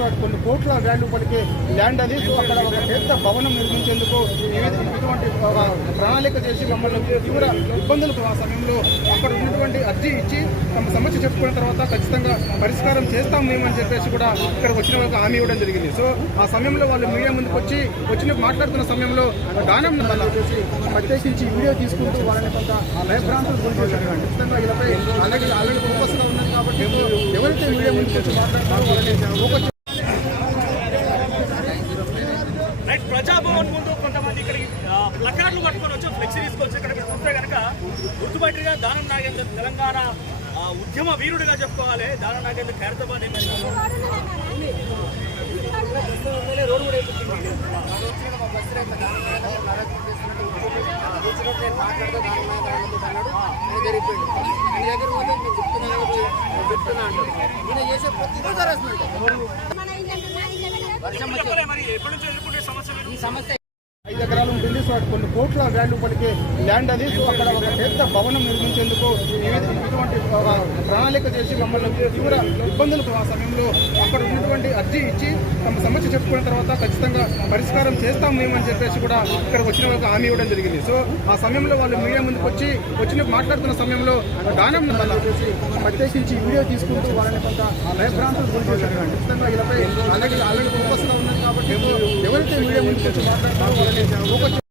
వాటి కొన్ని కోట్ల వాల్యూ పలికే ల్యాండ్ అది. సో అక్కడ ఒక పెద్ద భవనం నిర్మించేందుకు ఇటువంటి ప్రణాళిక చేసి మమ్మల్ని తీవ్ర ఇబ్బందులకు ఆ సమయంలో అక్కడ ఉన్నటువంటి అర్జీ ఇచ్చి తమ సమస్య చెప్పుకున్న తర్వాత ఖచ్చితంగా పరిష్కారం చేస్తాం మేమని చెప్పేసి కూడా ఇక్కడ వచ్చిన వాళ్ళకి హామీ ఇవ్వడం జరిగింది. సో ఆ సమయంలో వాళ్ళు మీడియా ముందుకు వచ్చి మాట్లాడుతున్న సమయంలో దానం చేసి ప్రత్యేకించి వీడియో తీసుకుంటూ వాళ్ళని కొంత భయభ్రాంతులు గురి చేశారు. ఖచ్చితంగా ఇలాపై అలాగే ఆల్రెడీ ఫోకస్గా ఉన్నారు కాబట్టి ఎవరైతే మీడియా ముందుకు వచ్చి మాట్లాడుతారో వాళ్ళని ఫోకస్. ప్రజాభవన్ ముందు కొంతమంది ఇక్కడికి ప్లకార్డులు పట్టుకొని వచ్చి ఫ్లెక్సీ తీసుకొచ్చి ఇక్కడ చూస్తే కనుక గుర్తుపట్టిగా దానం నాగేందర్ తెలంగాణ ఉద్యమ వీరుడిగా చెప్పుకోవాలి. దానం నాగేందర్ ఖైరతాబాద్ మరి ఎప్పటి నుంచి ఎదుర్కొంటే సమస్య 5 ఎకరాలు ఉంటుంది. సో అటు కొన్ని కోట్ల వాల్యూ పలికే ల్యాండ్ అది. సో అక్కడ ఒక పెద్ద భవనం నిర్మించేందుకు ఇటువంటి ప్రణాళిక చేసి మమ్మల్ని తీవ్ర ఇబ్బందులకు ఆ సమయంలో అక్కడ ఉన్నటువంటి అర్జీ ఇచ్చి తమ సమస్య చెప్పుకున్న తర్వాత ఖచ్చితంగా పరిష్కారం చేస్తాం మేమని చెప్పేసి కూడా ఇక్కడ వచ్చిన వాళ్ళకి హామీ ఇవ్వడం జరిగింది. సో ఆ సమయంలో వాళ్ళు మీడియా ముందుకు వచ్చి మాట్లాడుతున్న సమయంలో దానం చేసి ప్రత్యేకించి వీడియో తీసుకుంటూ వాళ్ళని కొంత భయభ్రాంతులు గురి చేశారు. ఖచ్చితంగా ఇలాపై అలాగే ఆల్రెడీ ఫోకస్గా ఉన్నారు కాబట్టి ఎవరైతే మీడియా ముందుకు వచ్చి మాట్లాడుతారో వాళ్ళని ఫోకస్